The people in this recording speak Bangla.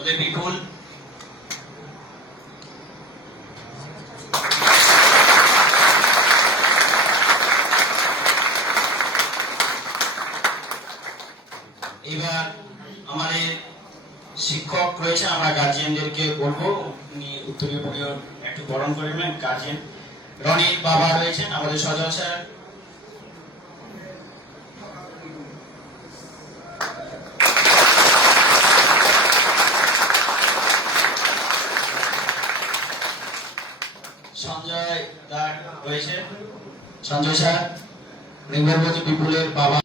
ওদের বিপুল, এবার আমাদের শিক্ষক রয়েছে, আমরা গার্জিয়ানদেরকে বলবো উনি উত্তরীয় পরিবার একটু বরণ করে নেবেন। গার্জিয়ান রনির বাবা রয়েছেন আমাদের সজল স্যার, সঞ্জয় দা রয়েছে, সঞ্জয় স্যার, নির্ভরপতি বিপুলের বাবা।